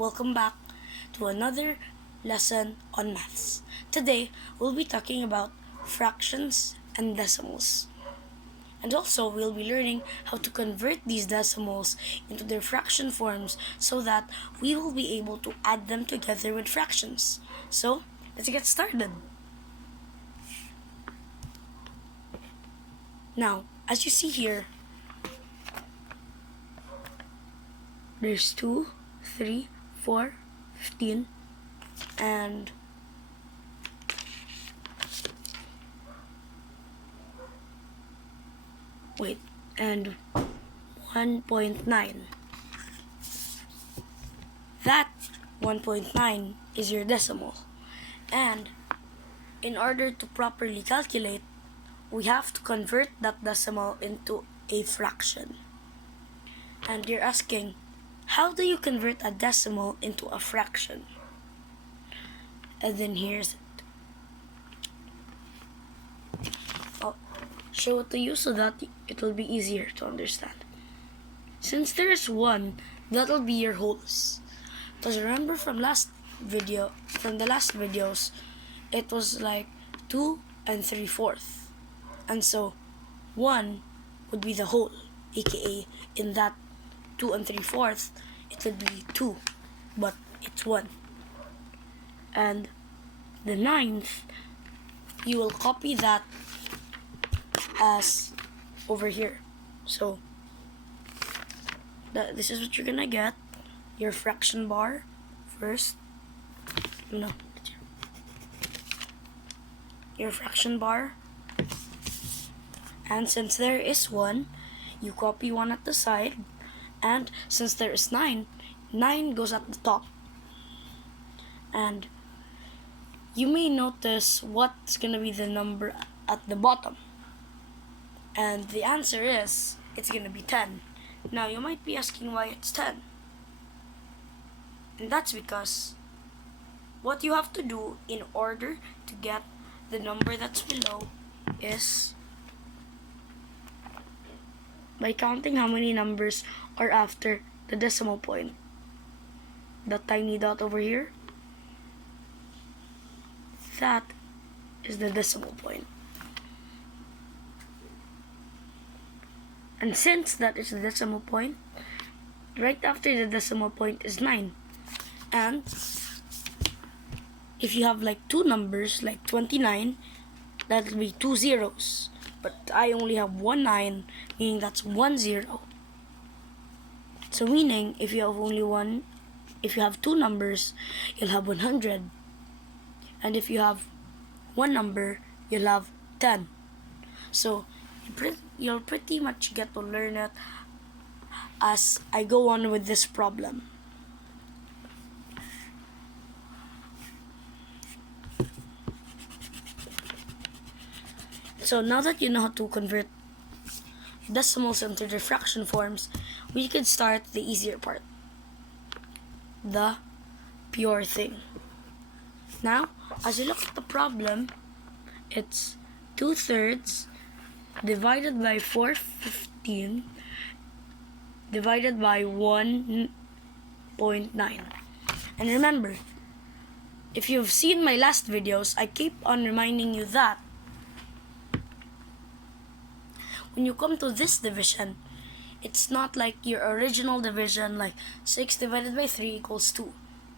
welcome back to another lesson on maths. Today, we'll be talking about fractions and decimals. And also, we'll be learning how to convert these decimals into their fraction forms so that we will be able to add them together with fractions. So, let's get started. Now, as you see here, there's 2, 3, 4, 15, and and 1.9. That 1.9 is your decimal. And in order to properly calculate, we have to convert that decimal into a fraction. And you're asking, how do you convert a decimal into a fraction? And then here's it. I'll show it to you so that it will be easier to understand. Since there is 1, that'll be your wholes. Because remember from the last videos, it was like 2 and 3/4. And so 1 would be the whole, aka in that 2 and 3/4, it would be 2, but it's 1. And the 9th, you will copy that as over here. So this is what you're gonna get. Your fraction bar first. Your fraction bar. And since there is 1, you copy 1 at the side. And since there is 9, 9 goes at the top. And you may notice what's going to be the number at the bottom. And the answer is, it's going to be 10. Now, you might be asking why it's 10. And that's because what you have to do in order to get the number that's below is by counting how many numbers are after the decimal point. That tiny dot over here, that is the decimal point. And since that is the decimal point, right after the decimal point is 9. And if you have like 2 numbers, like 29, that'll be 2 zeros. But I only have 1 9, meaning that's 1 0. So meaning, if you have 2 numbers, you'll have 100. And if you have 1 number, you'll have 10. So you'll pretty much get to learn it as I go on with this problem. So now that you know how to convert decimals into their fraction forms, we could start the easier part, the pure thing. Now, as you look at the problem, it's 2/3 divided by 4/15 divided by 1.9. And remember, if you've seen my last videos, I keep on reminding you that when you come to this division, it's not like your original division, like 6 divided by 3 equals 2.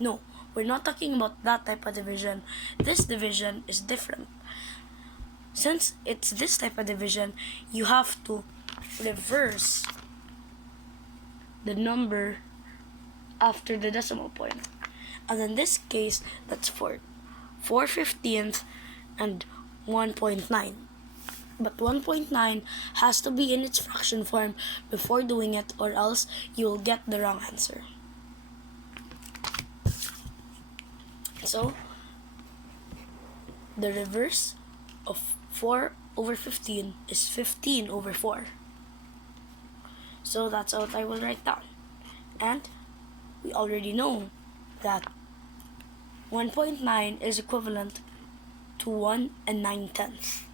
No, we're not talking about that type of division. This division is different. Since it's this type of division, you have to reverse the number after the decimal point. And in this case, that's 4/15 and 1.9. But 1.9 has to be in its fraction form before doing it, or else you'll get the wrong answer. So, the reverse of 4/15 is 15/4. So that's what I will write down. And we already know that 1.9 is equivalent to 1 9/10.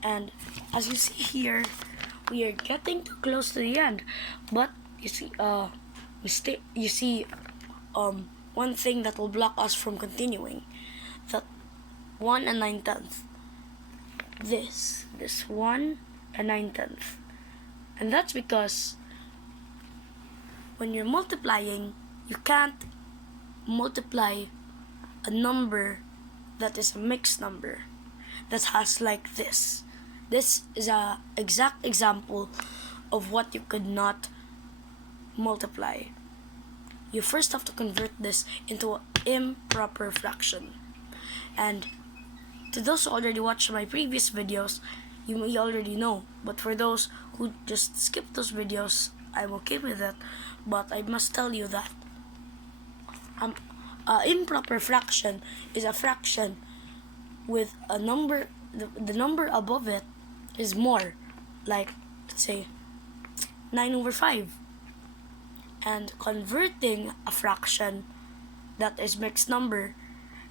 And as you see here, we are getting too close to the end, but you see mistake you see one thing that will block us from continuing, that 1 and 9/10. This 1 and 9/10. And that's because when you're multiplying, you can't multiply a number that is a mixed number that has like this. This is a exact example of what you could not multiply. You first have to convert this into an improper fraction. And to those who already watched my previous videos, you may already know. But for those who just skip those videos, I'm okay with that. But I must tell you that improper fraction is a fraction with a number, the number above it is more, like let's say 9/5. And converting a fraction that is mixed number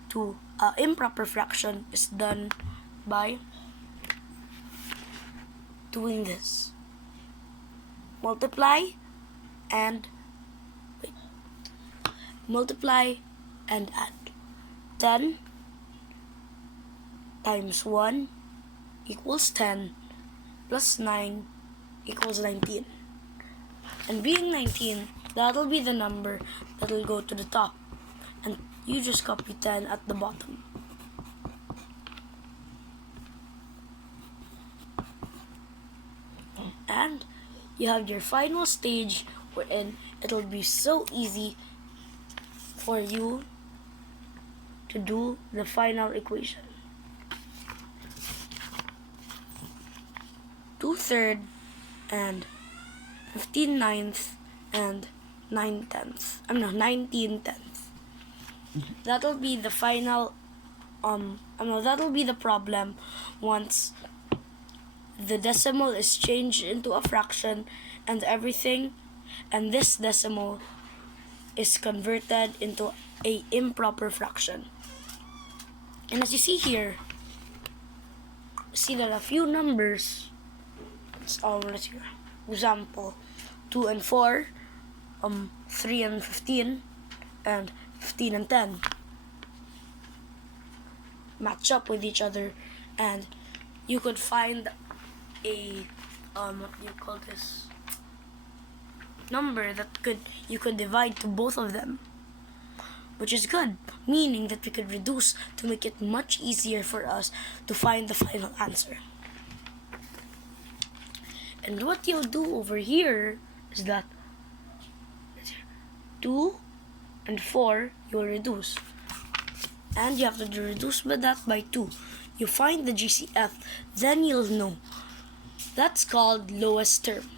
to an improper fraction is done by doing this. Multiply and add. 10 times 1 equals 10 plus 9 equals 19. And being 19, that'll be the number that'll go to the top. And you just copy 10 at the bottom. And you have your final stage wherein it'll be so easy for you to do the final equation. 2/3 and 15/9 and 9/10. 19/10. That'll be the final that'll be the problem once the decimal is changed into a fraction and everything, and this decimal is converted into a improper fraction. And as you see here, see that a few numbers, let's see, example 2 and 4, 3 and 15, and 15 and 10 match up with each other, and you could find a what do you call this, number that you could divide to both of them, which is good, meaning that we could reduce to make it much easier for us to find the final answer. And what you'll do over here is that 2 and 4 you'll reduce, and you have to reduce by that by 2. You find the GCF, then you'll know. That's called lowest term.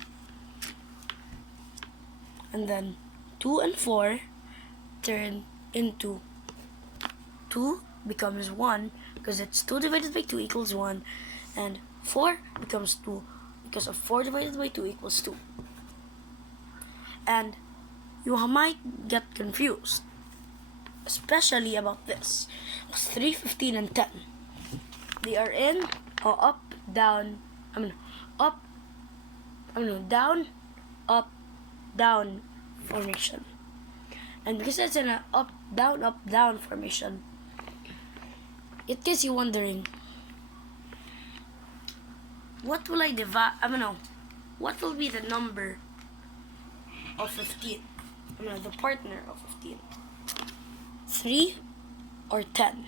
And then 2 and 4 turn into 2 becomes 1 because it's 2 divided by 2 equals 1, and 4 becomes 2 because of 4 divided by 2 equals 2. And you might get confused, especially about this. 3, 15, and 10. They are in up, down, down, up, down formation. And because it's in an up, down formation, it gets you wondering, what will I divide? What will be the number of 15? The partner of 15. 3 or 10?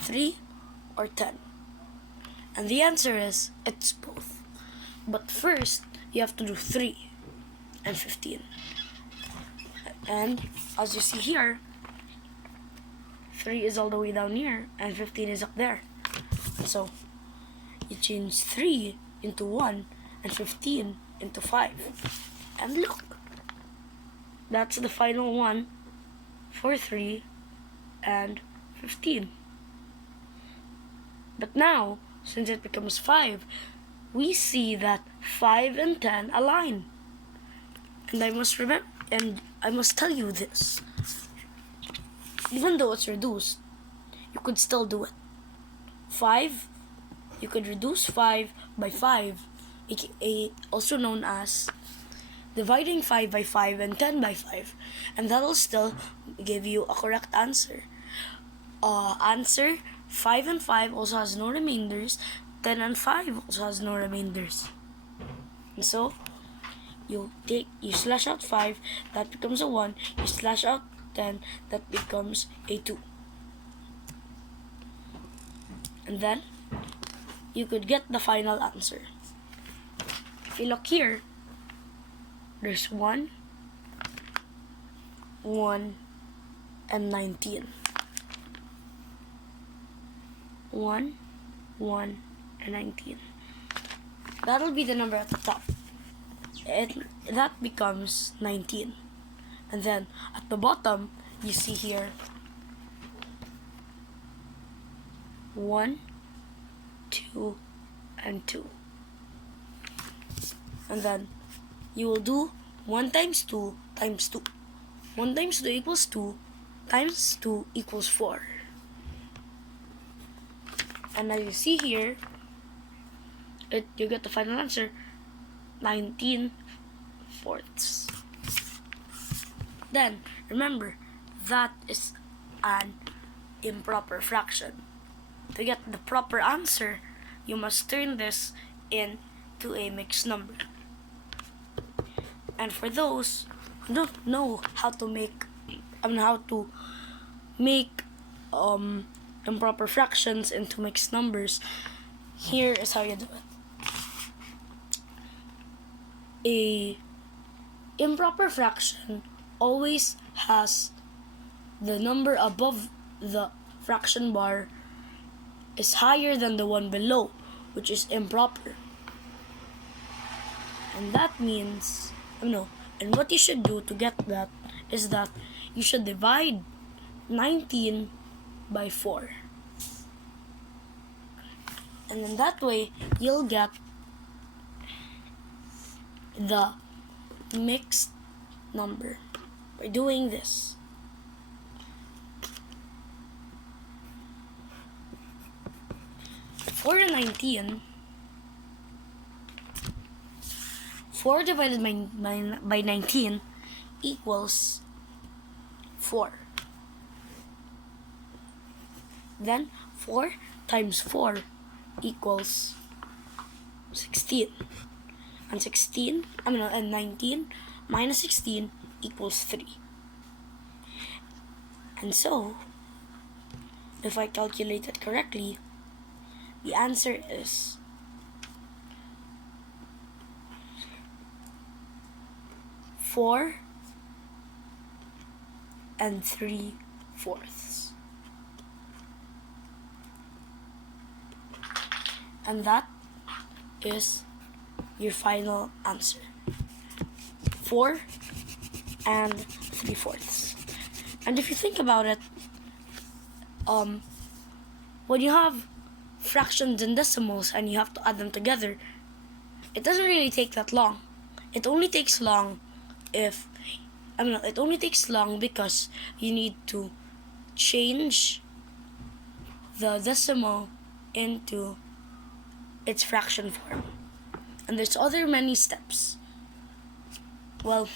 3 or 10? And the answer is, it's both. But first, you have to do 3 and 15. And as you see here, 3 is all the way down here, and 15 is up there. So, you change 3 into 1, and 15 into 5. And look, that's the final one for 3 and 15. But now, since it becomes 5, we see that 5 and 10 align. And I must tell you this. Even though it's reduced, you could still do it. 5, you could reduce 5 by 5, also known as dividing 5 by 5 and 10 by 5, and that'll still give you a correct answer. Answer 5 and 5 also has no remainders, 10 and 5 also has no remainders. And so you slash out 5, that becomes a 1, you slash out 10, that becomes a 2. And then you could get the final answer. If you look here, there's 1, 1, and 19. 1, 1, and 19. That'll be the number at the top. That becomes 19. And then at the bottom, you see here 1, 2, and 2. And then you will do 1 times 2 times 2. 1 times 2 equals 2 times 2 equals 4. And as you see here, you get the final answer, 19 fourths. Then, remember, that is an improper fraction. To get the proper answer, you must turn this into a mixed number. And for those who don't know how to make improper fractions into mixed numbers, here is how you do it. A improper fraction always has the number above the fraction bar is higher than the one below, which is improper. And that means, and what you should do to get that is that you should divide 19 by 4. And in that way, you'll get the mixed number by doing this. For the 19, 4 divided by 19 equals 4. Then 4 times 4 equals 16. And 19 minus 16 equals 3. And so, if I calculate it correctly, the answer is 4 3/4. And that is your final answer. 4 3/4. And if you think about it, when you have fractions and decimals and you have to add them together, it doesn't really take that long. It only takes long because you need to change the decimal into its fraction form. And there's other many steps. Well,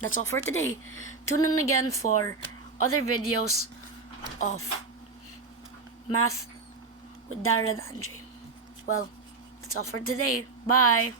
that's all for today. Tune in again for other videos of math with Darren and Andre. Well, that's all for today. Bye.